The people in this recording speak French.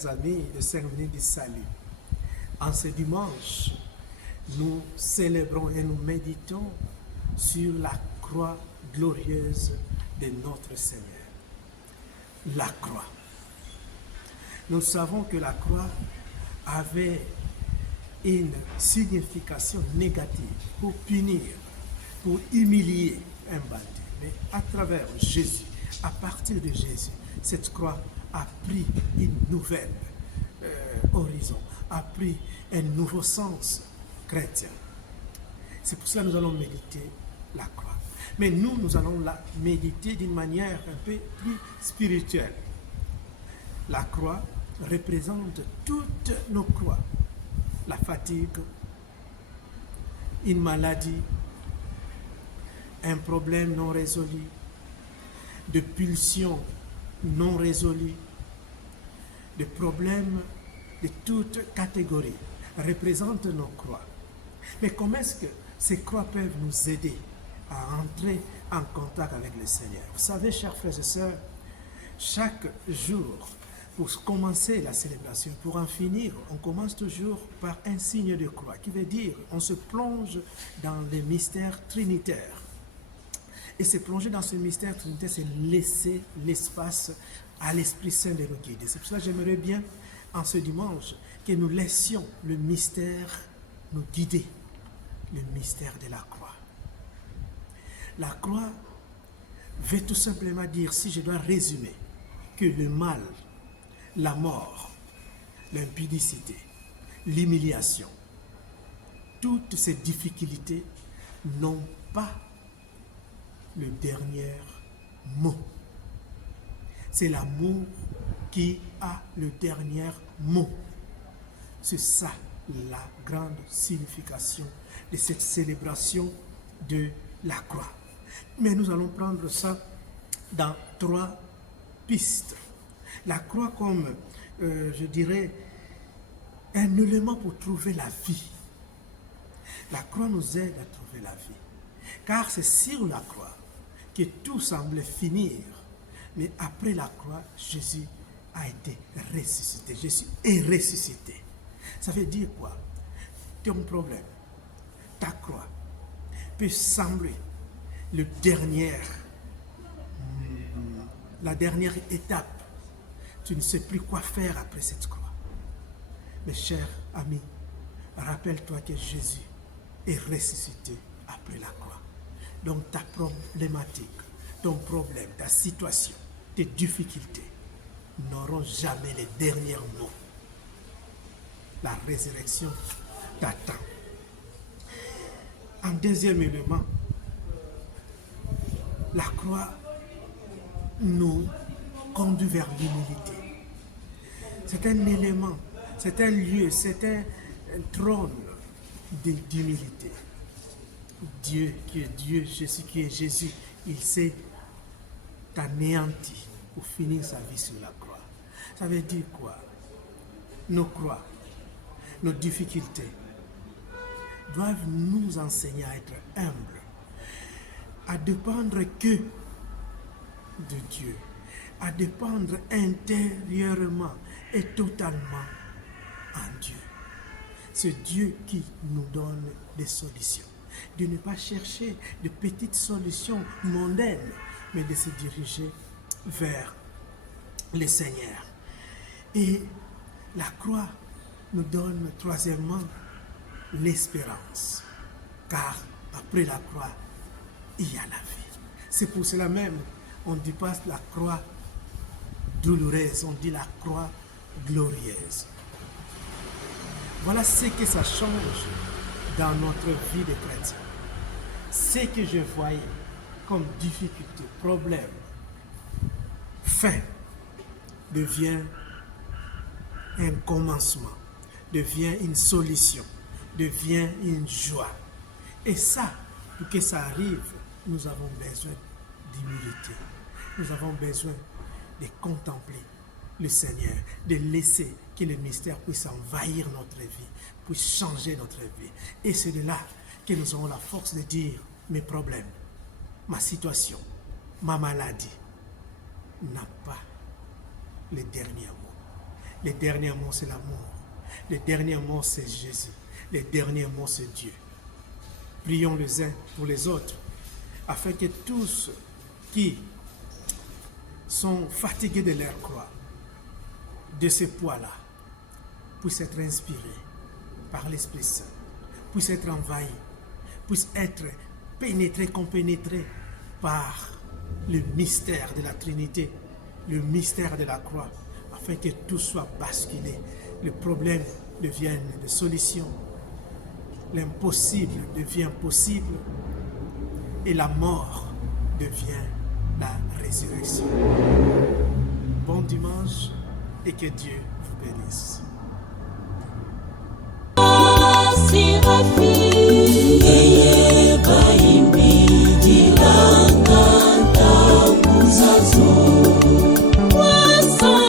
chers amis de Saint-Denis du Salut. En ce dimanche, nous célébrons et nous méditons sur la croix glorieuse de notre Seigneur. La croix. Nous savons que la croix avait une signification négative pour punir, pour humilier un bandit. Mais à travers Jésus, à partir de Jésus, cette croix a pris une nouvelle horizon, a pris un nouveau sens chrétien. C'est pour cela que nous allons méditer la croix. Mais nous allons la méditer d'une manière un peu plus spirituelle. La croix représente toutes nos croix. La fatigue, une maladie, un problème non résolu, de pulsions non résolues, de problèmes de toutes catégories représentent nos croix. Mais comment est-ce que ces croix peuvent nous aider à entrer en contact avec le Seigneur? Vous savez, chers frères et sœurs, chaque jour, pour commencer la célébration, pour en finir, on commence toujours par un signe de croix, qui veut dire on se plonge dans les mystères trinitaires. Et se plonger dans ce mystère trinitaire, c'est laisser l'espace à l'Esprit Saint de nous guider. C'est pour cela que j'aimerais bien, en ce dimanche, que nous laissions le mystère nous guider, le mystère de la croix. La croix veut tout simplement dire, si je dois résumer, que le mal, la mort, l'impudicité, l'humiliation, toutes ces difficultés n'ont pas le dernier mot. C'est l'amour qui a le dernier mot. C'est ça la grande signification de cette célébration de la croix. Mais nous allons prendre ça dans 3 pistes. La croix comme, je dirais, un élément pour trouver la vie. La croix nous aide à trouver la vie. Car c'est sur la croix que tout semblait finir. Mais après la croix, Jésus a été ressuscité. Jésus est ressuscité. Ça veut dire quoi? Ton problème, ta croix, peut sembler la dernière étape. Tu ne sais plus quoi faire après cette croix. Mais cher ami, rappelle-toi que Jésus est ressuscité après la croix. Donc ta problématique, ton problème, ta situation, tes difficultés n'auront jamais les derniers mots. La résurrection t'attend. En deuxième élément, la croix nous conduit vers l'humilité. C'est un élément, c'est un lieu, c'est un trône d'humilité. Dieu qui est Dieu, Jésus qui est Jésus, il s'est anéanti pour finir sa vie sur la croix. Ça veut dire quoi? Nos croix, nos difficultés doivent nous enseigner à être humbles, à dépendre que de Dieu, à dépendre intérieurement et totalement en Dieu. C'est Dieu qui nous donne des solutions. De ne pas chercher de petites solutions mondaines, mais de se diriger vers le Seigneur. Et la croix nous donne troisièmement l'espérance. Car après la croix, il y a la vie. C'est pour cela même, on ne dit pas la croix douloureuse, on dit la croix glorieuse. Voilà ce que ça change dans notre vie de chrétien. Ce que je voyais comme difficulté, problème, fin, devient un commencement, devient une solution, devient une joie. Et ça, pour que ça arrive, nous avons besoin d'humilité. Nous avons besoin de contempler le Seigneur, de laisser que le mystère puisse envahir notre vie, puisse changer notre vie. Et c'est de là que nous aurons la force de dire mes problèmes, ma situation, ma maladie n'a pas le dernier mot. Les derniers mots, c'est l'amour. Les derniers mots, c'est Jésus. Les derniers mots, c'est Dieu. Prions les uns pour les autres, afin que tous qui sont fatigués de leur croix, de ce poids-là, puissent être inspirés par l'Esprit Saint, puissent être envahis, puissent être pénétrés, compénétrés par le mystère de la Trinité, le mystère de la croix, afin que tout soit basculé, le problème devienne de solution, l'impossible devient possible et la mort devient la résurrection. Bon dimanche et que Dieu vous bénisse. Seraphim.